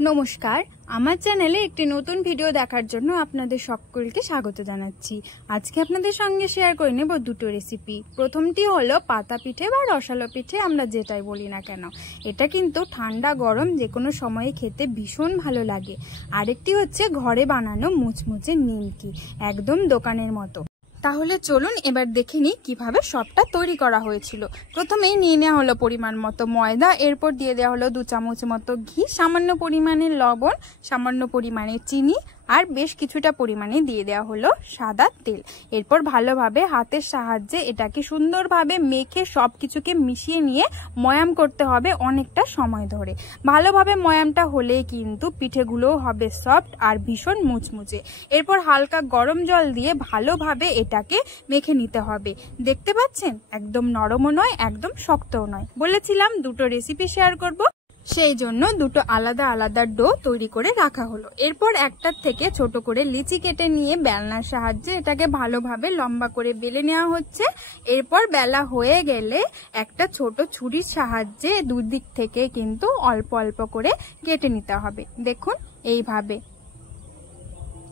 নমস্কার, আমার চ্যানেলে একটি নতুন ভিডিও দেখার জন্য আপনাদের সকলকে স্বাগত জানাচ্ছি। আজকে আপনাদের সঙ্গে শেয়ার করে নেব দুটো রেসিপি। প্রথমটি হলো পাতা পিঠে বা রসালো পিঠে, আমরা যেটাই বলি না কেন। এটা কিন্তু ঠান্ডা গরম যে কোনো সময়ে খেতে ভীষণ ভালো লাগে। আরেকটি হচ্ছে ঘরে বানানো মুচমুচে নিমকি, একদম দোকানের মতো। তাহলে চলুন এবার দেখে নিই কিভাবে সবটা তৈরি করা হয়েছিল। প্রথমেই নিয়ে নেওয়া হলো পরিমাণ মতো ময়দা, এরপর দিয়ে দেওয়া হলো 2 চামচ মতো ঘি, সামান্য পরিমাণে লবণ, সামান্য পরিমাণে চিনি আর বেশ কিছুটা পরিমাণে দিয়ে দেওয়া হলো সাদা তেল। এরপর ভালোভাবে হাতের সাহায্যে এটাকে সুন্দরভাবে মেখে সবকিছুকে মিশিয়ে নিয়ে ময়াম করতে হবে অনেকটা সময় ধরে। ভালোভাবে ময়ামটা হলে কিন্তু পিঠেগুলোও হবে সফট আর ভীষণ মুচমুচে। এরপর হালকা গরম জল দিয়ে ভালোভাবে এটাকে মেখে নিতে হবে। দেখতে পাচ্ছেন, একদম নরমও নয় একদম শক্তও নয়। বলেছিলাম দুটো রেসিপি শেয়ার করব, সেই জন্য দুটো আলাদা আলাদা ডো তৈরি করে রাখা হলো। এরপর একটার থেকে ছোট করে লিচি কেটে নিয়ে বেলনার সাহায্যে এটাকে ভালোভাবে লম্বা করে বেলে নেওয়া হচ্ছে। এরপর বেলা হয়ে গেলে একটা ছোট ছুরির সাহায্যে দুদিক থেকে কিন্তু অল্প অল্প করে কেটে নিতে হবে। দেখুন, এইভাবে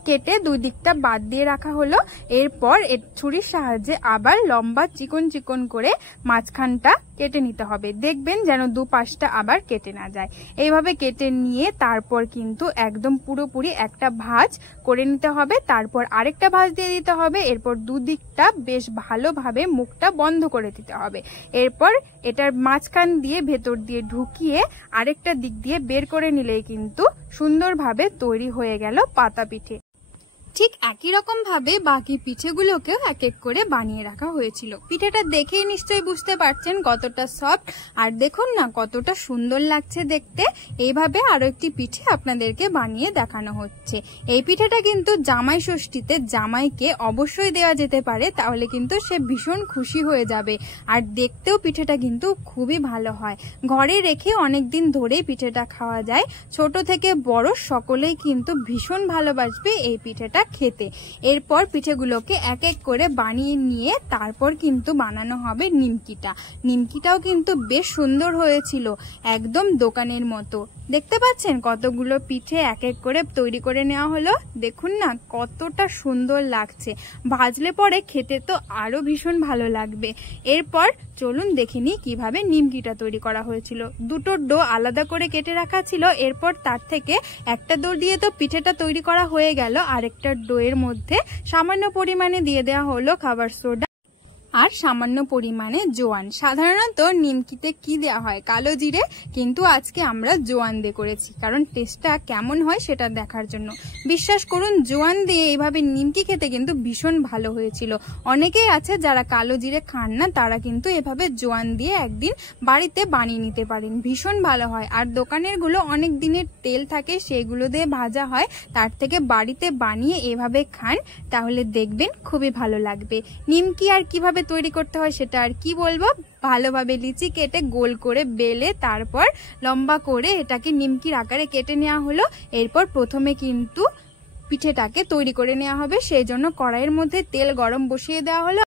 কেটে দুই দিকটা বাদ দিয়ে রাখা হলো। এরপর ছুরির সাহায্যে আবার লম্বা চিকন চিকন করে মাঝখানটা কেটে নিতে হবে। দেখবেন যেন দুপাশটা আবার কেটে না যায়। এইভাবে কেটে নিয়ে তারপর কিন্তু একদম পুরোপুরি একটা ভাঁজ করে নিতে হবে। তারপর আরেকটা ভাঁজ দিয়ে দিতে হবে। এরপর দুদিকটা বেশ ভালোভাবে মুখটা বন্ধ করে দিতে হবে। এরপর এটার মাঝখান দিয়ে ভেতর দিয়ে ঢুকিয়ে আরেকটা দিক দিয়ে বের করে নিলেই কিন্তু সুন্দরভাবে তৈরি হয়ে গেল পাতা পিঠে। ঠিক একই রকম ভাবে বাকি পিঠেগুলোকেও এক এক করে বানিয়ে রাখা হয়েছিল। পিঠেটা দেখেই নিশ্চয়ই বুঝতে পারছেন কতটা সফট, আর দেখুন না কতটা সুন্দর লাগছে দেখতে। এইভাবে আরো একটি পিঠে আপনাদেরকে বানিয়ে দেখানো হচ্ছে। এই পিঠেটা কিন্তু জামাই ষষ্ঠীতে জামাইকে অবশ্যই দেওয়া যেতে পারে, তাহলে কিন্তু সে ভীষণ খুশি হয়ে যাবে। আর দেখতেও পিঠেটা কিন্তু খুবই ভালো হয়। ঘরে রেখে অনেকদিন ধরেই পিঠেটা খাওয়া যায়। ছোট থেকে বড় সকলেই কিন্তু ভীষণ ভালোবাসবে এই পিঠেটা খেতে। এরপর পিঠেগুলোকে এক এক করে বানিয়ে নিয়ে তারপর কিন্তু বানানো হবে নিমকিটা। নিমকিটাও কিন্তু বেশ সুন্দর হয়েছিল, একদম দোকানের মতো। দেখতে পাচ্ছেন কতগুলো পিঠে এক এক করে তৈরি করে নেওয়া হলো। দেখুন না কতটা সুন্দর লাগছে। ভাজলে পরে খেতে তো আরো ভীষণ ভালো লাগবে। এরপর চলুন দেখে নিই কিভাবে নিমকিটা তৈরি করা হয়েছিল। দুটো ডো আলাদা করে কেটে রাখা ছিল। এরপর তার থেকে একটা ডো দিয়ে তো পিঠেটা তৈরি করা হয়ে গেল। আরেকটা ডো এর মধ্যে সামান্য পরিমাণে দিয়ে দেওয়া হলো খাবার সোডা আর সামান্য পরিমাণে জোয়ান। সাধারণত নিমকিতে কি দেওয়া হয়? কালো জিরে, কিন্তু আজকে আমরা জোয়ান দিয়ে করেছি, কারণ টেস্টটা কেমন হয় সেটা দেখার জন্য। বিশ্বাস করুন, জোয়ান দিয়ে এইভাবে নিমকি খেতে কিন্তু ভীষণ ভালো হয়েছিল। অনেকেই আছে যারা কালো জিরে খান না, তারা কিন্তু এভাবে জোয়ান দিয়ে একদিন বাড়িতে বানিয়ে নিতে পারেন, ভীষণ ভালো হয়। আর দোকানের গুলো অনেক দিনের তেল থাকে, সেগুলো দিয়ে ভাজা হয়। তার থেকে বাড়িতে বানিয়ে এভাবে খান, তাহলে দেখবেন খুবই ভালো লাগবে। নিমকি আর কিভাবে তৈরি করতে হয় সেটা আর কি বলবো। ভালোভাবে লিচি কেটে গোল করে বেলে তারপর লম্বা করে এটাকে নিমকির আকারে কেটে নেওয়া হলো। এরপর প্রথমে কিন্তু পিঠেটাকে তৈরি করে নেওয়া হবে, সেই জন্য কড়াইয়ের মধ্যে তেল গরম বসিয়ে দেওয়া হলো।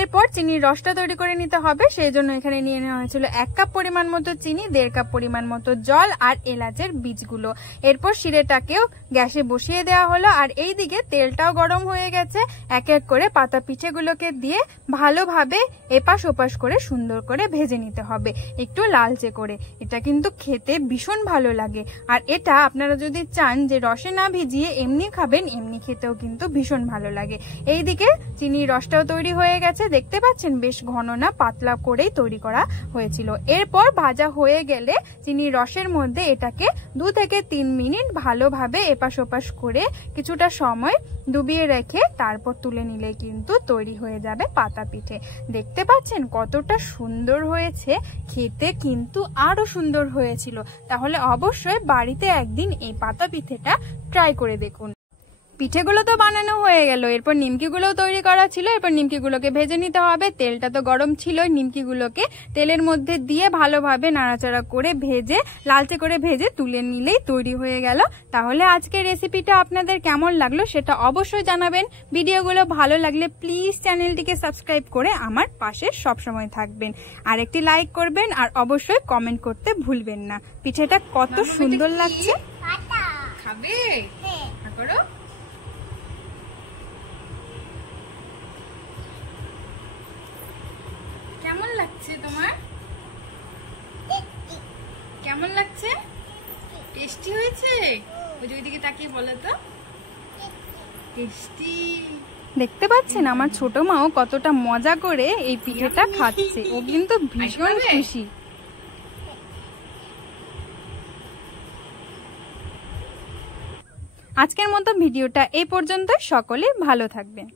এরপর চিনির রসটা তৈরি করে নিতে হবে, সেই জন্য এখানে নিয়ে নেওয়া হয়েছিল 1 কাপ পরিমাণ মতো চিনি, 1.5 কাপ পরিমাণ মতো জল আর এলাচের বীজগুলো। এরপর শিরেটাকেও গ্যাসে বসিয়ে দেওয়া হলো। আর এইদিকে তেলটাও গরম হয়ে গেছে। এক এক করে পাতা পিঠেগুলোকে দিয়ে ভালোভাবে এপাশ ওপাশ করে সুন্দর করে ভেজে নিতে হবে, একটু লালচে করে। এটা কিন্তু খেতে ভীষণ ভালো লাগে। আর এটা আপনারা যদি চান যে রসে না ভিজিয়ে এমনি খাবেন, এমনি খেতেও কিন্তু ভীষণ ভালো লাগে। এইদিকে চিনির রসটাও তৈরি হয়ে গেছে। দেখতে পাচ্ছেন বেশ ঘন না পাতলা করেই তৈরি করা হয়েছিল। এরপর ভাজা হয়ে গেলে চিনির রসের মধ্যে এটাকে 2 থেকে 3 মিনিট ভালোভাবে এপাশ ওপাশ করে কিছুটা সময় ডুবিয়ে রেখে তারপর তুলে নিলে কিন্তু তৈরি হয়ে যাবে পাতা পিঠে। দেখতে পাচ্ছেন কতটা সুন্দর হয়েছে, খেতে কিন্তু আরো সুন্দর হয়েছিল। তাহলে অবশ্যই বাড়িতে একদিন এই পাতা পিঠেটা ট্রাই করে দেখুন। পিঠেগুলো তো বানানো হয়ে গেল, এরপর নিমকিগুলোও তৈরি করা ছিল। এরপর নিমকিগুলোকে ভেজে নিতে হবে। তেলটা তো গরম ছিল, নিমকিগুলোকে তেলের মধ্যে দিয়ে ভালোভাবে নাড়াচাড়া করে ভেজে লালচে করে ভেজে তুলে নিলেই তৈরি হয়ে গেল। তাহলে আজকের রেসিপিটা আপনাদের কেমন লাগলো সেটা অবশ্যই জানাবেন। ভিডিওগুলো ভালো লাগলে প্লিজ চ্যানেলটিকে সাবস্ক্রাইব করে আমার পাশে সবসময় থাকবেন, আর একটি লাইক করবেন, আর অবশ্যই কমেন্ট করতে ভুলবেন না। পিঠেটা কত সুন্দর লাগছে। খাবে? হ্যাঁ করো। কেমন লাগছে তোমার? কেমন লাগছে? টেস্টি হয়েছে? ওই যে ওইদিকে তাকিয়ে বলো তো। টেস্টি। দেখতে পাচ্ছেন আমার ছোট মাও কতটা মজা করে এই পিঠেটা খাচ্ছে। ও কিন্তু ভীষণ খুশি। আজকের মতো ভিডিওটা এই পর্যন্ত। সকলে ভালো থাকবেন।